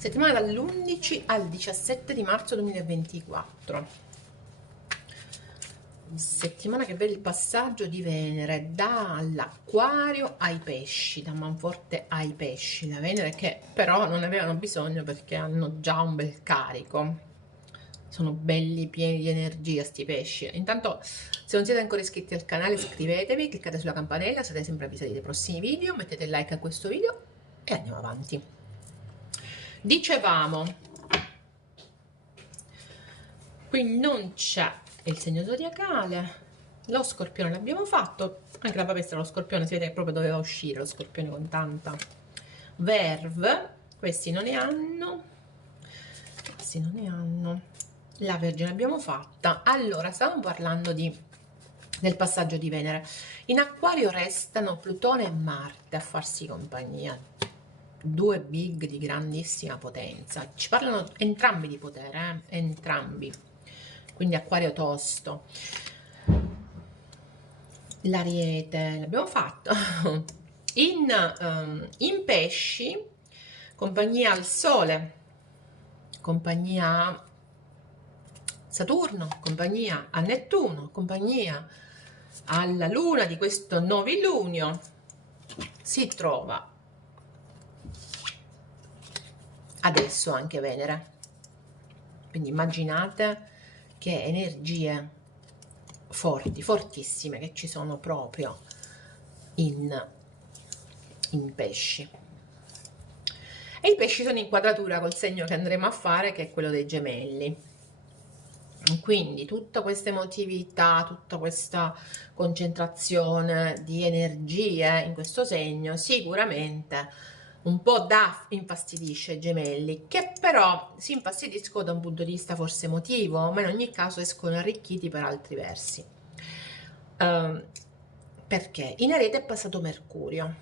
settimana dall'11 al 17 di marzo 2024, settimana che vede il passaggio di Venere dall'Acquario ai Pesci, da Manforte ai Pesci. La Venere che però non avevano bisogno perché hanno già un bel carico, sono belli pieni di energia sti pesci. Intanto, se non siete ancora iscritti al canale, iscrivetevi, cliccate sulla campanella, sarete sempre avvisati dei prossimi video, mettete like a questo video e andiamo avanti. Dicevamo, qui non c'è il segno zodiacale, lo Scorpione l'abbiamo fatto, anche la Papestra lo Scorpione, si vede che proprio doveva uscire lo Scorpione con tanta verve. Questi non ne hanno, questi non ne hanno. La Vergine l'abbiamo fatta. Allora, stavamo parlando del passaggio di Venere. In Acquario restano Plutone e Marte a farsi compagnia, due big di grandissima potenza. Ci parlano entrambi di potere, entrambi. Quindi Acquario tosto. L'Ariete l'abbiamo fatto. In Pesci, compagnia al Sole, compagnia a Saturno, compagnia a Nettuno, compagnia alla Luna di questo novilunio, si trova adesso anche Venere. Quindi immaginate che energie forti, fortissime che ci sono proprio in Pesci. E i pesci sono in quadratura col segno che andremo a fare, che è quello dei Gemelli. Quindi tutta questa emotività, tutta questa concentrazione di energie in questo segno sicuramente un po' infastidisce i Gemelli, che però si infastidiscono da un punto di vista forse emotivo, ma in ogni caso escono arricchiti per altri versi. Perché in Ariete è passato Mercurio,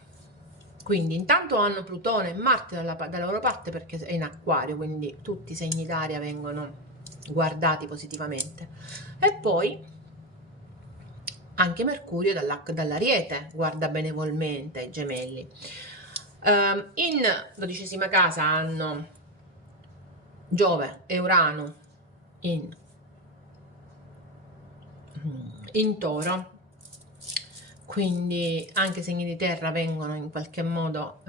quindi intanto hanno Plutone e Marte dalla loro parte perché è in Acquario, quindi tutti i segni d'aria vengono guardati positivamente, e poi anche Mercurio dall'Ariete guarda benevolmente ai Gemelli. In 12ª casa hanno Giove e Urano in Toro, quindi anche segni di terra vengono in qualche modo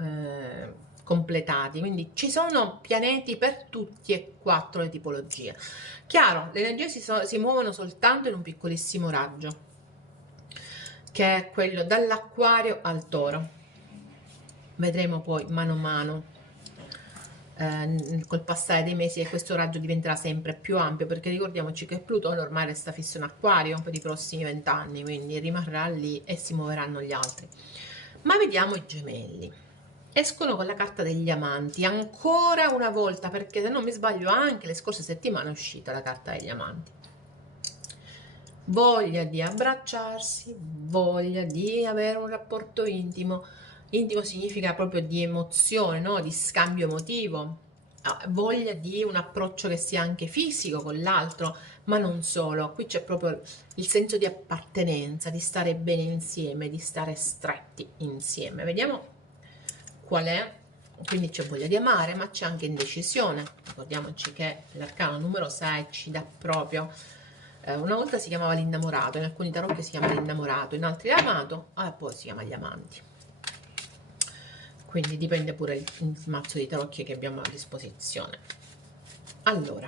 completati, quindi ci sono pianeti per tutti e quattro le tipologie. Chiaro, le energie si muovono soltanto in un piccolissimo raggio, che è quello dall'Acquario al Toro. Vedremo poi mano a mano col passare dei mesi che questo raggio diventerà sempre più ampio, perché ricordiamoci che Plutone ormai resta fisso in Acquario per i prossimi 20 anni, quindi rimarrà lì e si muoveranno gli altri. Ma vediamo i Gemelli. Escono con la carta degli Amanti ancora una volta, perché se non mi sbaglio anche le scorse settimane è uscita la carta degli Amanti. Voglia di abbracciarsi, voglia di avere un rapporto intimo. Intimo significa proprio di emozione, no? Di scambio emotivo, voglia di un approccio che sia anche fisico con l'altro, ma non solo. Qui c'è proprio il senso di appartenenza, di stare bene insieme, di stare stretti insieme. Vediamo qual è. Quindi c'è voglia di amare, ma c'è anche indecisione. Ricordiamoci che l'arcano numero 6 ci dà proprio, una volta si chiamava l'innamorato, in alcuni tarocchi si chiama l'innamorato, in altri l'amato, e poi si chiama gli amanti. Quindi dipende pure il mazzo di tarocchi che abbiamo a disposizione. Allora,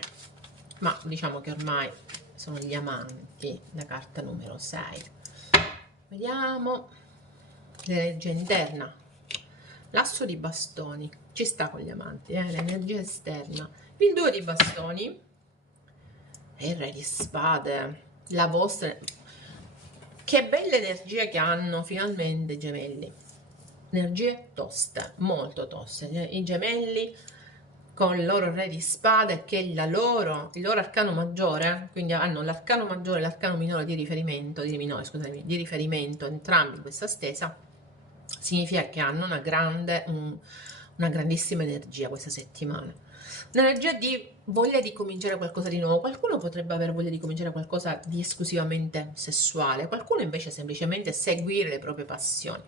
ma diciamo che ormai sono gli Amanti, la carta numero 6. Vediamo l'energia interna. L'asso di bastoni ci sta con gli Amanti, l'energia esterna. Il 2 di bastoni e il re di spade. La vostra, che belle energie che hanno finalmente i Gemelli. Energie toste, molto toste. I Gemelli con il loro re di spade, che è il loro arcano maggiore, quindi hanno l'arcano maggiore e l'arcano minore di riferimento, di riferimento entrambi in questa stesa, significa che hanno una grandissima energia questa settimana. Un'energia di voglia di cominciare qualcosa di nuovo. Qualcuno potrebbe avere voglia di cominciare qualcosa di esclusivamente sessuale, qualcuno invece semplicemente seguire le proprie passioni.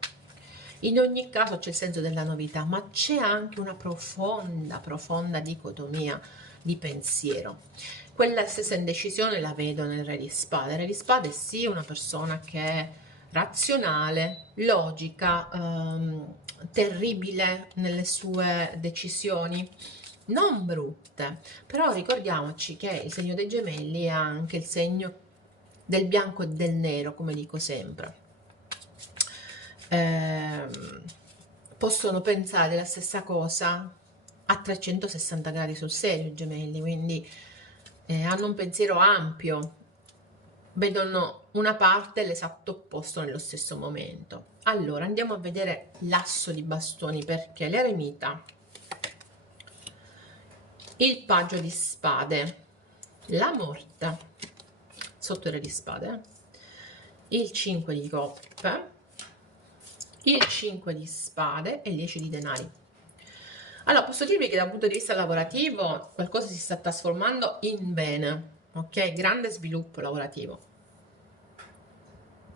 In ogni caso c'è il senso della novità, ma c'è anche una profonda, profonda dicotomia di pensiero. Quella stessa indecisione la vedo nel Re di Spade. Il Re di Spade è sì una persona che è razionale, logica, terribile nelle sue decisioni, non brutte, però ricordiamoci che il segno dei gemelli è anche il segno del bianco e del nero, come dico sempre. Possono pensare la stessa cosa a 360 gradi sul serio i gemelli, quindi hanno un pensiero ampio, vedono una parte e l'esatto opposto nello stesso momento. Allora andiamo a vedere l'asso di bastoni, perché l'eremita, il paggio di spade, la morte sotto il re di spade, il 5 di coppe, il 5 di spade e il 10 di denari. Allora, posso dirvi che dal punto di vista lavorativo qualcosa si sta trasformando in bene, ok? Grande sviluppo lavorativo.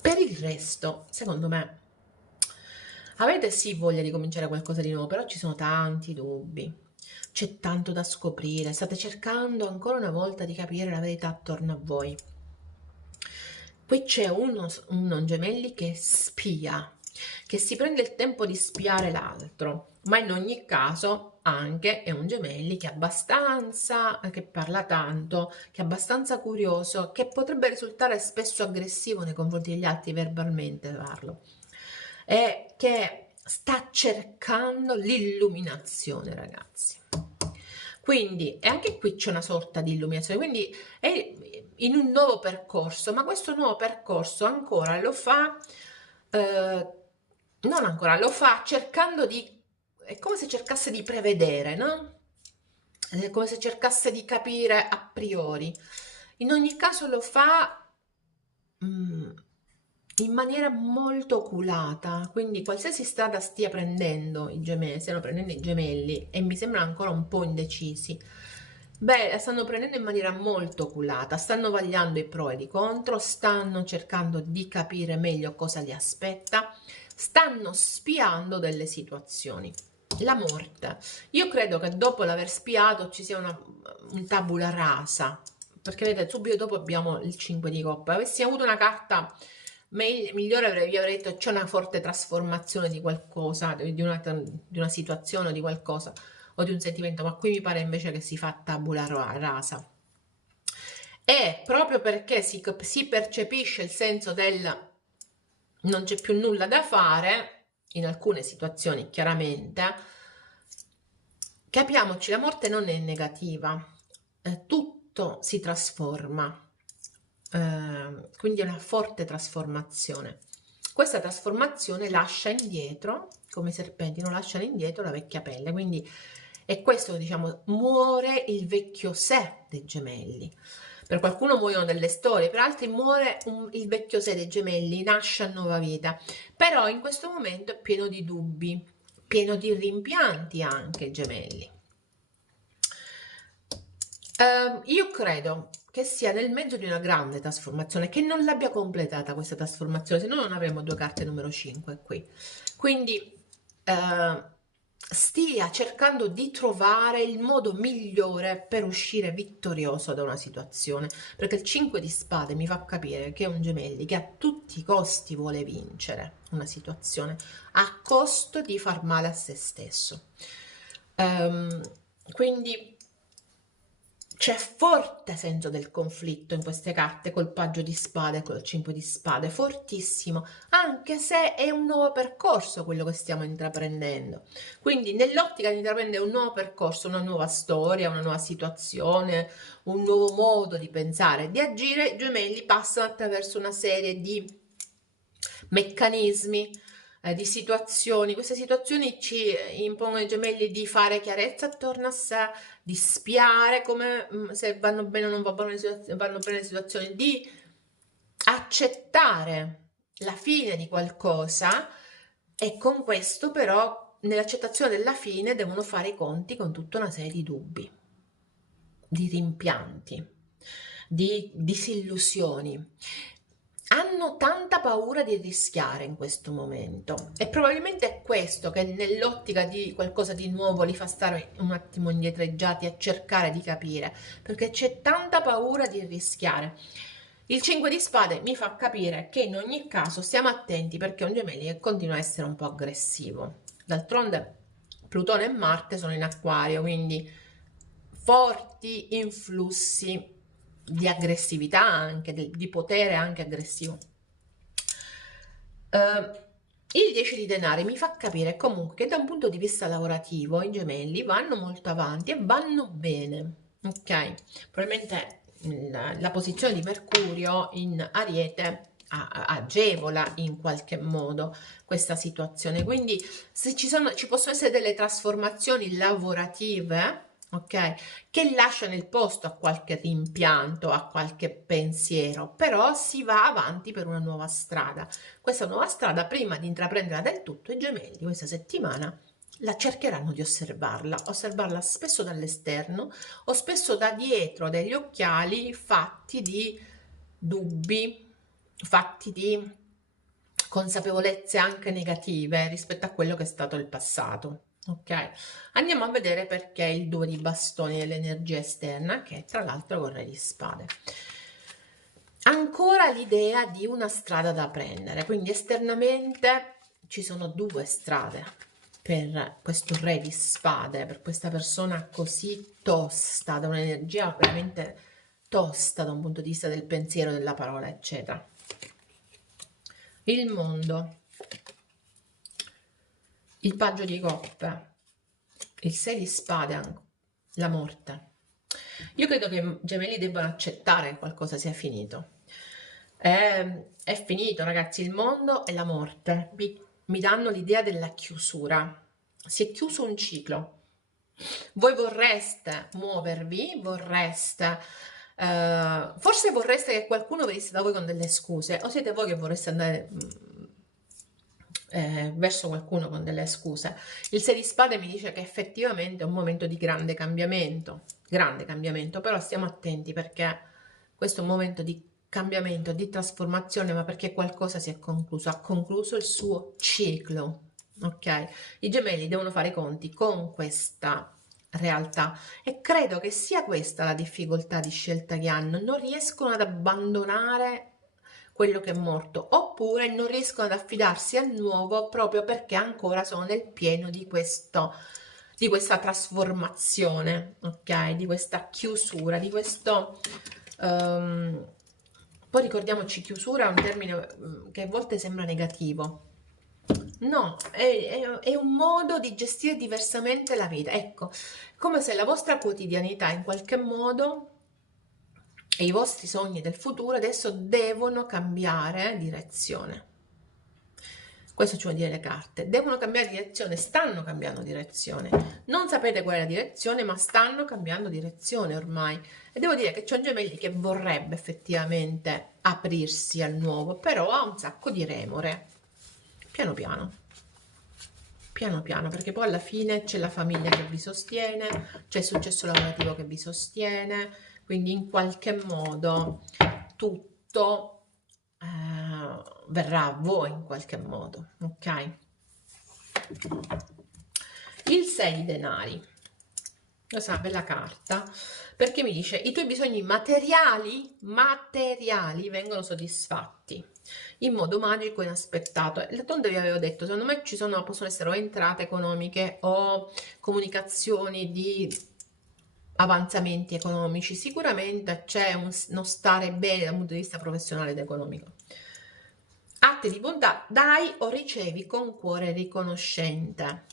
Per il resto, secondo me, avete sì voglia di cominciare qualcosa di nuovo, però ci sono tanti dubbi, c'è tanto da scoprire, state cercando ancora una volta di capire la verità attorno a voi. Qui c'è uno gemelli che spia, che si prende il tempo di spiare l'altro, ma in ogni caso anche è un gemelli che è abbastanza, che parla tanto, che è abbastanza curioso, che potrebbe risultare spesso aggressivo nei confronti degli altri verbalmente, parlo, e che sta cercando l'illuminazione, ragazzi. Quindi, e anche qui c'è una sorta di illuminazione, quindi è in un nuovo percorso, ma questo nuovo percorso ancora lo fa, non ancora, lo fa cercando di, è come se cercasse di prevedere, no? È come se cercasse di capire a priori. In ogni caso lo fa in maniera molto oculata, quindi qualsiasi strada stia prendendo i gemelli, stiano prendendo i gemelli, e mi sembrano ancora un po' indecisi, beh, la stanno prendendo in maniera molto oculata, stanno vagliando i pro e i contro, stanno cercando di capire meglio cosa li aspetta, stanno spiando delle situazioni. La morte. Io credo che dopo l'aver spiato ci sia un tabula rasa, perché vedete, subito dopo abbiamo il 5 di coppa. Avessi avuto una carta migliore, vi avrei detto c'è una forte trasformazione di qualcosa, di una situazione o di qualcosa, o di un sentimento, ma qui mi pare invece che si fa tabula rasa. E proprio perché si percepisce il senso del non c'è più nulla da fare, in alcune situazioni chiaramente, capiamoci, la morte non è negativa, tutto si trasforma, quindi è una forte trasformazione. Questa trasformazione lascia indietro, come i serpenti non lasciano indietro la vecchia pelle, quindi è questo, diciamo, muore il vecchio sé dei gemelli. Per qualcuno muoiono delle storie, per altri muore il vecchio sé dei gemelli, nasce a nuova vita, però in questo momento è pieno di dubbi, pieno di rimpianti anche i gemelli. Io credo che sia nel mezzo di una grande trasformazione, che non l'abbia completata questa trasformazione, se no non avremmo due carte numero 5 qui. Quindi stia cercando di trovare il modo migliore per uscire vittorioso da una situazione, perché il 5 di spade mi fa capire che è un gemelli che a tutti i costi vuole vincere una situazione, a costo di far male a se stesso. Quindi c'è forte senso del conflitto in queste carte, col paggio di spade e col 5 di spade, fortissimo, anche se è un nuovo percorso quello che stiamo intraprendendo. Quindi nell'ottica di intraprendere un nuovo percorso, una nuova storia, una nuova situazione, un nuovo modo di pensare, di agire, i gemelli passano attraverso una serie di meccanismi, di situazioni. Queste situazioni ci impongono ai gemelli di fare chiarezza attorno a sé, di spiare come se vanno bene o non vanno bene le situazioni, di accettare la fine di qualcosa, e con questo però nell'accettazione della fine devono fare i conti con tutta una serie di dubbi, di rimpianti, di disillusioni. hanno tanta paura di rischiare in questo momento e probabilmente è questo che nell'ottica di qualcosa di nuovo li fa stare un attimo indietreggiati a cercare di capire, perché c'è tanta paura di rischiare. Il 5 di spade mi fa capire che in ogni caso stiamo attenti perché è un gemelli che continua a essere un po' aggressivo. D'altronde Plutone e Marte sono in acquario, quindi forti influssi di aggressività anche, di potere anche aggressivo. Il 10 di denari mi fa capire comunque che da un punto di vista lavorativo i gemelli vanno molto avanti e vanno bene, ok? Probabilmente la posizione di Mercurio in Ariete agevola in qualche modo questa situazione, quindi se ci possono essere delle trasformazioni lavorative, ok, che lasciano il posto a qualche rimpianto, a qualche pensiero, però si va avanti per una nuova strada. Questa nuova strada, prima di intraprenderla del tutto, i gemelli questa settimana la cercheranno di osservarla spesso dall'esterno o spesso da dietro degli occhiali fatti di dubbi, fatti di consapevolezze anche negative rispetto a quello che è stato il passato. Ok, andiamo a vedere perché il 2 di bastoni è l'energia esterna, che tra l'altro vorrei di spade. Ancora l'idea di una strada da prendere, quindi esternamente ci sono due strade per questo re di spade, per questa persona così tosta, da un'energia veramente tosta da un punto di vista del pensiero, della parola, eccetera. Il mondo, il paggio di coppe, il 6 di spade, la morte. Io credo che i gemelli debbano accettare che qualcosa sia finito. È finito, ragazzi, il mondo e la morte mi danno l'idea della chiusura. Si è chiuso un ciclo. Voi vorreste muovervi, forse vorreste che qualcuno venisse da voi con delle scuse, o siete voi che vorreste andare verso qualcuno con delle scuse. Il 6 di spade mi dice che effettivamente è un momento di grande cambiamento, però stiamo attenti perché questo è un momento di cambiamento, di trasformazione, ma perché qualcosa si è concluso, ha concluso il suo ciclo, ok? I gemelli devono fare i conti con questa realtà e credo che sia questa la difficoltà di scelta che hanno, non riescono ad abbandonare quello che è morto, oppure non riescono ad affidarsi al nuovo proprio perché ancora sono nel pieno di questa trasformazione, ok? Di questa chiusura, di questo. Poi ricordiamoci, chiusura è un termine che a volte sembra negativo. No, è un modo di gestire diversamente la vita. Ecco, come se la vostra quotidianità in qualche modo e i vostri sogni del futuro adesso devono cambiare direzione. Questo ci vuol dire le carte. Devono cambiare direzione, stanno cambiando direzione. Non sapete qual è la direzione, ma stanno cambiando direzione ormai. E devo dire che c'è un gemelli che vorrebbe effettivamente aprirsi al nuovo, però ha un sacco di remore. Piano piano. Piano piano, perché poi alla fine c'è la famiglia che vi sostiene, c'è il successo lavorativo che vi sostiene, quindi in qualche modo tutto verrà a voi in qualche modo, ok? Il 6 di denari, questa è una bella carta, perché mi dice i tuoi bisogni materiali vengono soddisfatti in modo magico e inaspettato. D'altronde vi avevo detto, secondo me possono essere o entrate economiche o comunicazioni di avanzamenti economici. Sicuramente c'è uno stare bene dal punto di vista professionale ed economico. Atti di bontà, dai o ricevi con cuore riconoscente.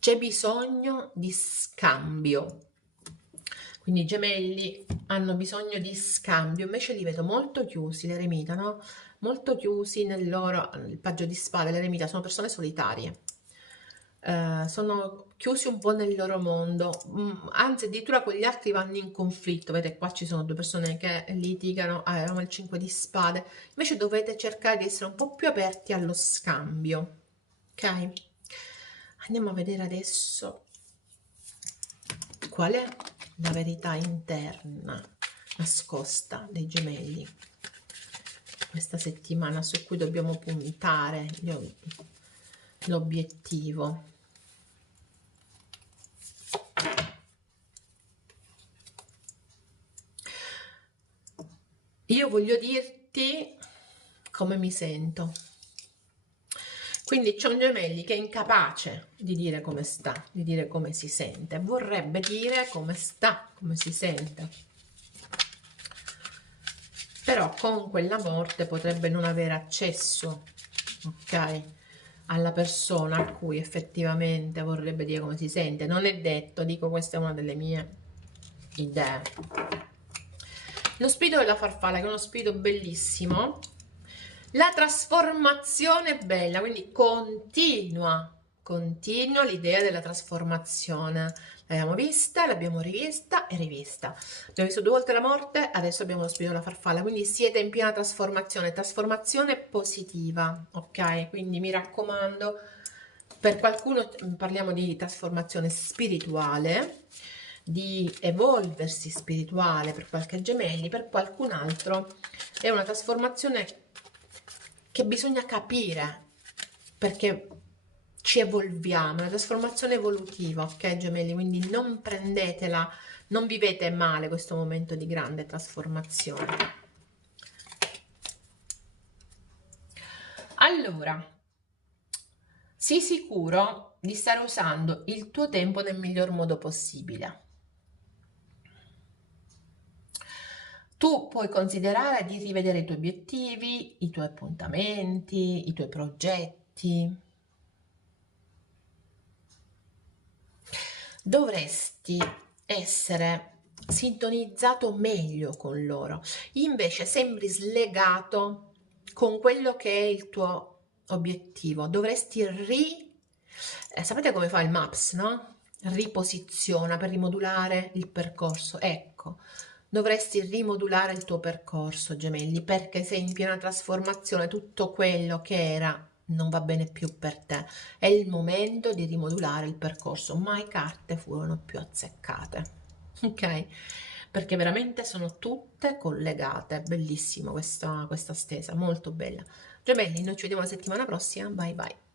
C'è bisogno di scambio. Quindi i gemelli hanno bisogno di scambio, invece li vedo molto chiusi, l'eremita, no? Molto chiusi nel loro, il paggio di spade, l'eremita, sono persone solitarie. Sono chiusi un po' nel loro mondo, anzi addirittura quegli altri vanno in conflitto, vedete qua ci sono due persone che litigano, avevamo il 5 di spade, invece dovete cercare di essere un po' più aperti allo scambio, ok? Andiamo a vedere adesso qual è la verità interna nascosta dei gemelli. questa settimana su cui dobbiamo puntare l'obiettivo. Io voglio dirti come mi sento. Quindi c'è un Gemelli che è incapace di dire come sta, di dire come si sente, vorrebbe dire come sta, come si sente. Però con quella morte potrebbe non avere accesso, ok, alla persona a cui effettivamente vorrebbe dire come si sente. Non è detto, dico, questa è una delle mie idee. Lo spirito della farfalla, che è uno spirito bellissimo. La trasformazione è bella, quindi continua l'idea della trasformazione. L'abbiamo vista, l'abbiamo rivista e rivista. Abbiamo visto 2 volte la morte, adesso abbiamo lo spirito della farfalla, quindi siete in piena trasformazione positiva, ok? Quindi mi raccomando, per qualcuno parliamo di trasformazione spirituale, di evolversi spirituale per qualche Gemelli, per qualcun altro è una trasformazione che bisogna capire, perché ci evolviamo, è una trasformazione evolutiva, ok Gemelli? Quindi non prendetela, non vivete male questo momento di grande trasformazione. Allora, sii sicuro di stare usando il tuo tempo nel miglior modo possibile. Tu puoi considerare di rivedere i tuoi obiettivi, i tuoi appuntamenti, i tuoi progetti. Dovresti essere sintonizzato meglio con loro, invece sembri slegato con quello che è il tuo obiettivo. Dovresti sapete come fa il Maps, no? Riposiziona per rimodulare il percorso. Ecco, dovresti rimodulare il tuo percorso, Gemelli, perché sei in piena trasformazione, tutto quello che era non va bene più per te. È il momento di rimodulare il percorso. Mai carte furono più azzeccate, ok? Perché veramente sono tutte collegate. Bellissimo questa stesa, molto bella. Gemelli, noi ci vediamo la settimana prossima. Bye bye.